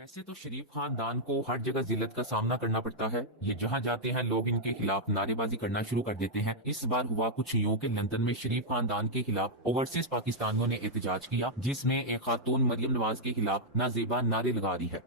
वैसे तो शरीफ खानदान को हर जगह जिल्लत का सामना करना पड़ता है। ये जहाँ जाते हैं लोग इनके खिलाफ नारेबाजी करना शुरू कर देते हैं। इस बार हुआ कुछ यूं कि लंदन में शरीफ खानदान के खिलाफ ओवरसीज पाकिस्तानियों ने एहतजाज किया, जिसमें एक खातून मरियम नवाज के खिलाफ नाजेबा नारे लगा रही है।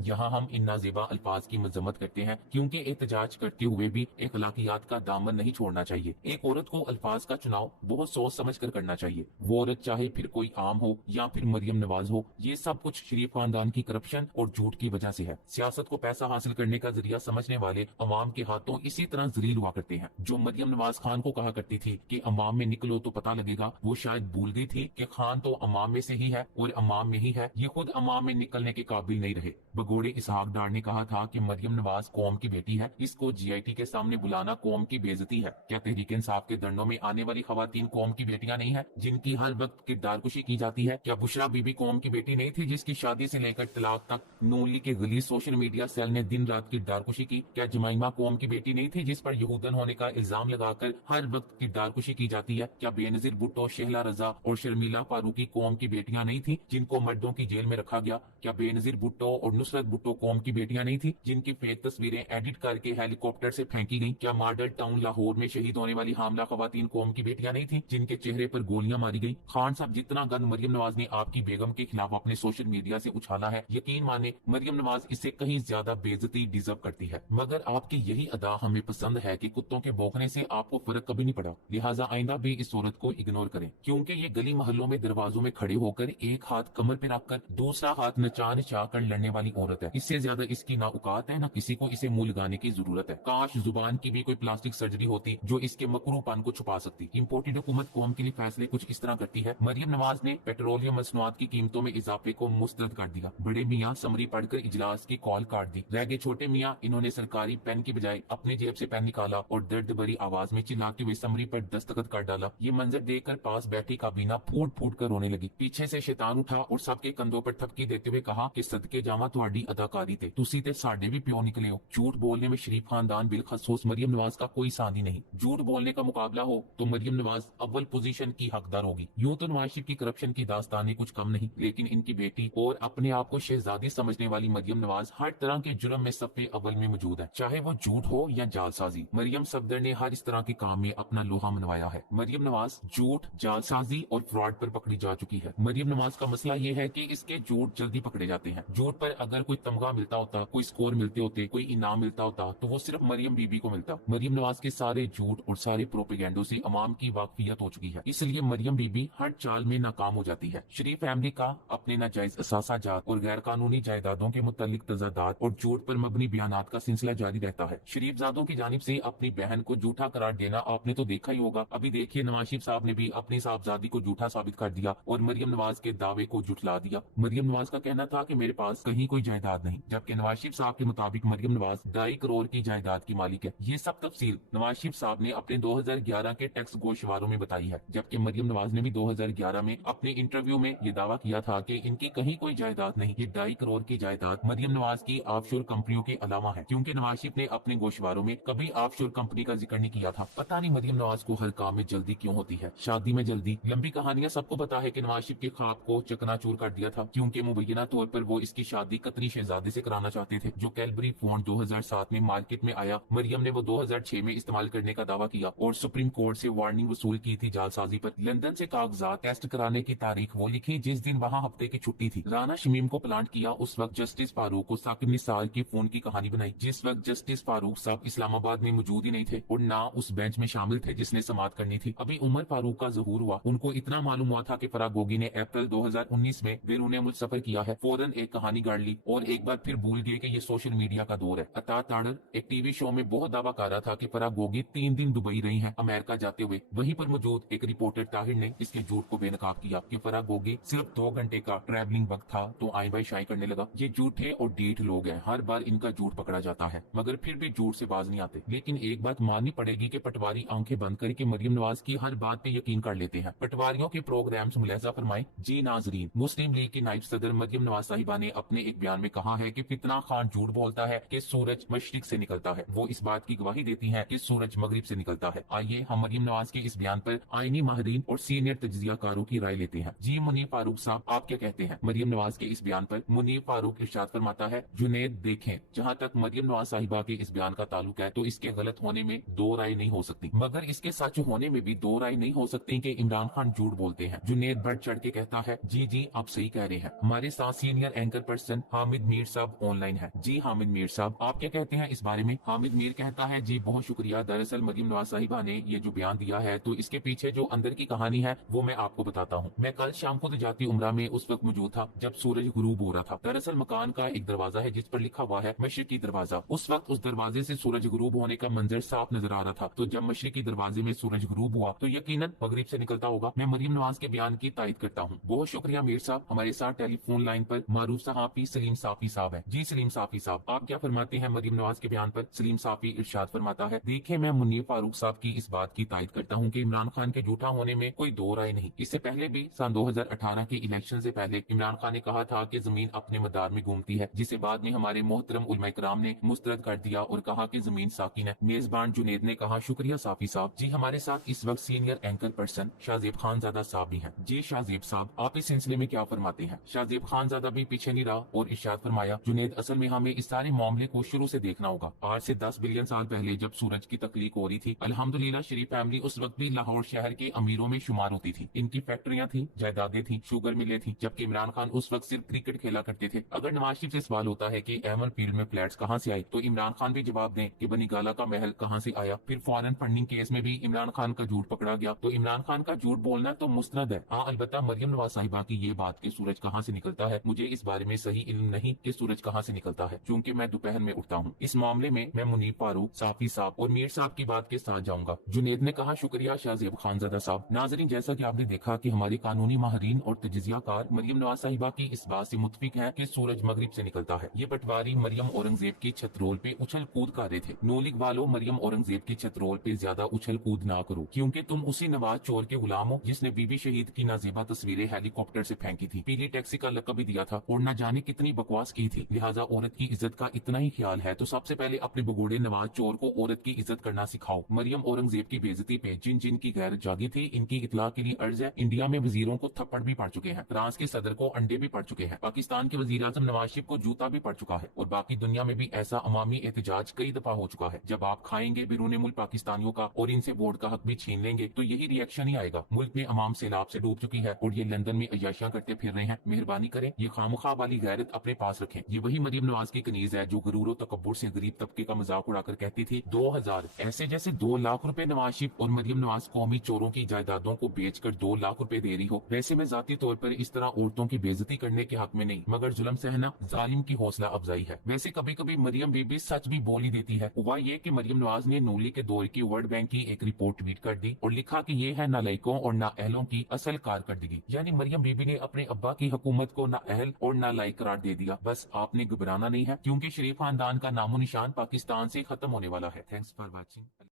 यहाँ हम इन नाजेबा अल्फाज की मजम्मत करते हैं क्योंकि एहतजाज करते हुए भी अखलाकियात का दामन नहीं छोड़ना चाहिए। एक औरत को अल्फाज का चुनाव बहुत सोच समझ कर करना चाहिए। वो औरत चाहे फिर कोई आम हो या फिर मरियम नवाज हो, ये सब कुछ शरीफ खानदान की करप्शन और झूठ की वजह से है। सियासत को पैसा हासिल करने का जरिया समझने वाले अवाम के हाथों इसी तरह जलील हुआ करते हैं। जो मरियम नवाज खान को कहा करती थी कि अवाम में निकलो तो पता लगेगा, वो शायद भूल गई थी कि खान तो अवाम में से ही है और अवाम में ही है। ये खुद अवाम में निकलने के काबिल नहीं रहे। बगोड़े इसहाक डार ने कहा था कि मरियम नवाज कौम की बेटी है, इसको जीआईटी के सामने बुलाना कौम की बेइज्जती है। क्या तहरीक इंसाफ के धरनों में आने वाली खवातीन कौम की बेटियां नहीं है जिनकी हर वक्त किरदारकुशी की जाती है? क्या बुशरा बीबी कौम की बेटी नहीं थी जिसकी शादी से लेकर तलाक तक नून लीग के गलीज सोशल मीडिया सेल ने दिन रात किरदारकुशी की? क्या जमाइमा कौम की बेटी नहीं थी जिस पर यहूदन होने का इल्जाम लगाकर हर वक्त किरदारकुशी की जाती है? क्या बेनजीर भुट्टो, शहला रजा और शर्मिला फारूकी कौम की बेटियां नहीं थी जिनको मर्दों की जेल में रखा गया? क्या बेनजीर भुट्टो और नुसरत भुट्टो कौम की बेटियां नहीं थी जिनकी फेक तस्वीरें एडिट करके हेलीकॉप्टर से फेंकी गईं? क्या मॉडल टाउन लाहौर में शहीद होने वाली हामला खवातीन कौम की बेटियां नहीं थी जिनके चेहरे पर गोलियां मारी गई? खान साहब, जितना गंद मरियम नवाज ने आपकी बेगम के खिलाफ अपने सोशल मीडिया से उछाला है, यकीन माने मरियम नवाज इससे कहीं ज्यादा बेइज्जती डिजर्व करती है। मगर आपकी यही अदा हमें पसंद है कि कुत्तों के भौंकने से आपको फर्क कभी नहीं पड़ा। लिहाजा आइंदा भी इस औरत को इग्नोर करें, क्योंकि ये गली मोहल्लों में दरवाजों में खड़े होकर एक हाथ कमर पे रखकर दूसरा हाथ नचा नचा कर लड़ने वाली औरत है। इससे ज्यादा इसकी ना औकात है ना किसी को इसे मुंह लगाने की जरूरत है। काश जुबान की भी कोई प्लास्टिक सर्जरी होती जो इसके मकरूपन को छुपा सकती। इम्पोर्टेड हुकूमत कौम के लिए फैसले कुछ इस तरह करती है। मरियम नवाज ने पेट्रोलियम मसनूआत की कीमतों में इजाफे को मुस्तरद कर दिया। बड़े मियाँ समरी पढ़कर इजलास की कॉल काट दी। रह गए छोटे मियाँ, इन्होंने सरकारी पेन की बजाय अपनी जेब से पेन निकाला और दर्द भरी आवाज में चिल्लाते हुए समरी पर दस्तखत कर डाला। ये मंजर देखकर पास बैठी काबीना फूट फूट कर रोने लगी। पीछे से शैतान उठा और सबके कंधों पर थपकी देते हुए कहा कि सदके जावा तुहाडी अदाकारी थे, तुसी ते साडे भी प्यो निकले हो। झूठ बोलने में शरीफ खानदान बिलखसूस मरियम नवाज का कोई सानी नहीं। झूठ बोलने का मुकाबला हो तो मरियम नवाज अव्वल पोजीशन की हकदार होगी। यूं तो नवाज शरीफ की करप्शन की दास्तानें कुछ कम नहीं, लेकिन इनकी बेटी और अपने आप को शहजादी समझने वाली मरियम नवाज हर तरह के जुर्म में सफ़े अव्वल में मौजूद है, चाहे वो झूठ हो या जालसाजी। मरियम सफदर ने हर इस तरह के काम में अपना लोहा मनवाया है। मरियम नवाज झूठ, जालसाजी और फ्रॉड पर पकड़ी जा चुकी है। मरियम नवाज का मसला ये है कि इसके झूठ जल्दी पकड़े जाते हैं। झूठ पर अगर कोई तमगा मिलता होता, कोई स्कोर मिलते होते, कोई इनाम मिलता होता तो वो सिर्फ मरियम बीबी को मिलता। मरियम नवाज के सारे झूठ और सारे प्रोपेगेंडो से अवाम की वाकफियत हो चुकी है, इसलिए मरियम बीबी हर चाल में नाकाम हो जाती है। शरीफ फैमिली का अपने नाजायज असासाजात और गैर कानूनी जायदादों के मुतालिक तजादात और झूठ पर मबनी बयानात का सिलसिला जारी रहता है। शरीफ जादों की जानिब से अपनी बहन को झूठा करार देना आपने तो देखा ही होगा। अभी देखिए नवाज शरीफ साहब ने भी अपनी साहबजादी को झूठा साबित कर दिया और मरियम नवाज के दावे को झुठला दिया। मरियम नवाज का कहना था कि मेरे पास कहीं कोई जायदाद नहीं, जबकि नवाज शरीफ साहब के मुताबिक मरियम नवाज 2.5 करोड़ की जायदाद की मालिक है। ये सब तफसील नवाज शरीफ साहब ने अपने 2011 के टैक्स गोशवारों में बताई है, जबकि मरियम नवाज ने भी 2011 में अपने इंटरव्यू में ये दावा किया था कि इनकी कहीं कोई जायदाद नहीं। ये 2.5 करोड़ की जायदाद मरियम नवाज की ऑफशोर कंपनियों के अलावा है, क्योंकि नवाज शरीफ ने अपने गोशवारों में कभी ऑफशोर कंपनी का जिक्र नहीं किया था। पता नहीं मरियम नवाज को हर काम में जल्दी क्यों होती है। शादी में जल्दी, लंबी कहानियां सबको पता है कि नवाज शरीफ के ख्वाब को चकनाचूर कर दिया था, क्योंकि मुबैना तौर पर वो इसकी शादी कतरी शहजादे से कराना चाहते थे, जो कैलबरी फोन 2007 में मार्केट में आया। मरियम ने वो 2006 में इस्तेमाल करने का दावा किया और सुप्रीम कोर्ट से वार्निंग वसूल की थी जालसाजी पर। लंदन से कागजात टेस्ट कराने की तारीख वो लिखी जिस दिन वहाँ हफ्ते की छुट्टी थी। राना शमीम को प्लांट किया, उस वक्त जस्टिस फारूक को साकिब निसार की फोन की कहानी बनाई, जिस वक्त जस्टिस फारूक साहब इस्लामाबाद में मौजूद ही नहीं थे और ना उस बेंच में शामिल थे जिसने समाअत करनी थी। अभी उमर फारूक का ज़हूर हुआ, उनको इतना मालूम हुआ था कि फराग गोगी ने अप्रैल 2019 में बैरून मुल्क सफर किया है, फौरन एक कहानी गाड़ ली और एक बार फिर भूल गए कि ये सोशल मीडिया का दौर है। अता ताड़र एक टीवी शो में बहुत दावा कर रहा था कि फराग गोगी 3 दिन दुबई रही हैं अमेरिका जाते हुए। वहीं पर मौजूद एक रिपोर्टर ताहिर ने इसके झूठ को बेनकाब किया कि फराग गोगी सिर्फ 2 घंटे का ट्रैवलिंग वक्त था तो आई बाई शाई करने लगा। ये झूठे और डीठ लोग हैं, हर बार इनका झूठ पकड़ा जाता है मगर फिर भी झूठ से बाज नहीं आते। लेकिन एक बात माननी पड़ेगी कि पटवारी आंखें बंद करके मरियम नवाज की हर बात पे यकीन कर लेते हैं। पटवारियों के प्रोग्राम्स मुलाजा फरमाएं। जी नाजरीन, मुस्लिम लीग की नायब सदर मरियम नवाज साहिबा ने अपने एक बयान بیان میں کہا ہے کہ فتنہ خان جھوٹ بولتا ہے کہ سورج مشرق سے نکلتا ہے، وہ اس بات کی گواہی دیتی ہیں کہ سورج مغرب سے نکلتا ہے۔ آئیے ہم مریم نواز کے اس بیان پر آئینی ماہرین اور سینئر تجزیہ کاروں کی رائے لیتے ہیں۔ جی منیر فاروق صاحب، آپ کیا کہتے ہیں مریم نواز کے اس بیان پر؟ منیر فاروق ارشاد فرماتا ہے، جنید دیکھیں، جہاں تک مریم نواز صاحبہ کے اس بیان کا تعلق ہے تو اس کے غلط ہونے میں دو رائے نہیں ہو سکتی، مگر اس کے سچ ہونے میں بھی دو رائے نہیں ہو سکتی کہ عمران خان جھوٹ بولتے ہیں۔ جنید بڑھ چڑھ کے کہتا ہے، جی آپ صحیح کہہ رہے ہیں۔ ہمارے ساتھ سینئر اینکر پرسن حامد میر صاحب آن لائن ہے۔ جی حامد میر صاحب، آپ کیا کہتے ہیں اس بارے میں؟ حامد میر کہتا ہے، جی بہت شکریہ، دراصل مریم نواز صاحبہ نے یہ جو بیان دیا ہے تو اس کے پیچھے جو اندر کی کہانی ہے وہ میں آپ کو بتاتا ہوں۔ میں کل شام کو تجارتی عمرہ میں اس وقت موجود تھا جب سورج غروب ہو رہا تھا۔ دراصل مکان کا ایک دروازہ ہے جس پر لکھا ہوا ہے مشرقی دروازہ۔ اس وقت اس دروازے سے سورج غروب ہونے کا منظر صاف نظر آ رہا تھا، تو جب مشرقی دروازے میں سورج غروب ہوا تو یقیناً مغرب سے نکلتا ہوگا۔ میں مریم نواز کے بیان کی تائید کرتا ہوں۔ بہت شکریہ میر صاحب۔ ہمارے ساتھ ٹیلی فون لائن پر معروف صحافی سلیم صافی صاحب ہیں۔ جی سلیم صافی صاحب، آپ کیا فرماتے ہیں مریم نواز کے بیان پر؟ سلیم صافی ارشاد فرماتا ہے، دیکھیں میں منیر فاروق صاحب کی اس بات کی تائید کرتا ہوں کہ عمران خان کے جھوٹا ہونے میں کوئی دو رائے نہیں۔ اس سے پہلے بھی سن 2018 کے الیکشن سے پہلے عمران خان نے کہا تھا کہ زمین اپنے مدار میں گھومتی ہے، جسے بعد میں ہمارے محترم علماء کرام نے مسترد کر دیا اور کہا کہ زمین ساکن ہے۔ میزبان جنید نے کہا، شکریہ صافی صاحب۔ جی ہمارے ساتھ اس وقت senior anchor person Shahzeb Khanzada صاحب بھی ہیں۔ جی شاہزیب صاحب، آپ اس سلسلے میں کیا فرماتے ہیں؟ شاہزیب خان زادہ بھی پیچھے نہیں رہا اور ارشاد فرمایا، جنید اصل میں ہمیں اس سارے معاملے کو شروع سے دیکھنا ہوگا۔ آج سے 10 بلین سال پہلے جب سورج کی تخلیق ہو رہی تھی، الحمدللہ شریف فیملی اس وقت بھی لاہور شہر کے امیروں میں شمار ہوتی تھی۔ ان کی فیکٹریاں تھیں، جائیدادیں تھیں، شوگر ملیں تھیں، جبکہ عمران خان اس وقت صرف کرکٹ کھیلا کرتے تھے۔ اگر نواز شریف سے سوال ہوتا ہے کہ ایمن فیلڈ میں فلیٹس کہاں سے آئے تو عمران خان بھی جواب دیں کہ بنی گالا کا محل کہاں سے آیا۔ پھر فارن فنڈنگ کیس میں بھی عمران خان کا جھوٹ پکڑا گیا، تو عمران خان کا جھوٹ بولنا تو مستند ہے۔ ہاں البتہ مریم نواز صاحبہ کی یہ بات کہ سورج کہاں سے نکلتا ہے، مجھے اس بارے میں صحیح علم نہیں کہ سورج کہاں سے نکلتا ہے، چونکہ میں دوپہر میں اٹھتا ہوں۔ اس معاملے میں منیر فاروق صافی صاحب اور میر صاحب کی بات کے ساتھ جاؤں گا۔ جنید نے کہا، شکریہ شاہزیب خان زادہ صاحب۔ ناظرین، جیسا کہ آپ نے دیکھا کہ ہمارے قانونی ماہرین اور تجزیہ کار مریم نواز صاحبہ کی اس بات سے متفق ہیں کہ سورج مغرب سے نکلتا ہے۔ یہ پٹواری مریم اورنگزیب کی چھترول پہ اچھل کود کر رہے تھے۔ نو لیگ والوں، مریم اورنگزیب کی چھترول پہ زیادہ اچھل کود نہ کرو، کیونکہ تم اسی نواز چور کے غلام ہو جس نے بی بی شہید کی نازیبا تصویریں ہیلی کاپٹر سے پھینکی تھی، پیلی ٹیکسی کا لقب بھی دیا تھا اور نہ جانے کتنی بکواس کی تھی۔ لہٰذا عورت کی عزت کا اتنا ہی خیال ہے تو سب سے پہلے اپنے بگوڑے نواز چور کو عورت کی عزت کرنا سکھاؤ۔ مریم اورنگزیب کی بے عزتی پہ جن جن کی غیرت جاگی تھی، ان کی اطلاع کے لیے عرض ہے، انڈیا میں وزیروں کو تھپڑ بھی پڑ چکے ہیں، فرانس کے صدر کو انڈے بھی پڑ چکے ہیں، پاکستان کے وزیر اعظم نواز شریف کو جوتا بھی پڑ چکا ہے، اور باقی دنیا میں بھی ایسا عوامی احتجاج کئی دفعہ ہو چکا ہے۔ جب آپ کھائیں گے بیرون ملک پاکستانیوں کا اور ان سے ووٹ کا حق بھی چھین لیں گے تو یہی ری ایکشن ہی آئے گا۔ ملک میں عوام سیلاب سے ڈوب چکی ہے اور یہ لندن میں عیاشیاں کرتے پھر رہے ہیں۔ مہربانی کریں یہ خامخواہ والی غیرت اپنے پاس رکھیں۔ یہ وہی مریم نواز کی کنیز ہے جو غرور و تکبر سے غریب طبقے کا مذاق اڑا کر کہتی تھی 2000، ایسے جیسے 2 لاکھ روپے نواز شریف اور مریم نواز قومی چوروں کی جائیدادوں کو بیچ کر 2 لاکھ روپے دے رہی ہو۔ ویسے میں ذاتی طور پر اس طرح عورتوں کی بے عزتی کرنے کے حق میں نہیں، مگر ظلم سہنا ظالم کی حوصلہ افزائی ہے۔ ویسے کبھی کبھی مریم بی بی سچ بھی بول ہی دیتی ہے۔ ہوا یہ کہ مریم نواز نے نولی کے دور کی ورلڈ بینک کی ایک رپورٹ ٹویٹ کر دی اور لکھا کہ یہ ہے نالائکوں اور نااہلوں کی اصل کارکردگی، یعنی مریم بی بی نے اپنے ابا کی حکومت کو نااہل اور نالائق قرار دے دیا۔ بس آپ نے گھبرانا نہیں ہے، کیونکہ شریف خاندان کا نام و نشان پاکستان سے ختم ہونے والا ہے۔ Thanks for watching.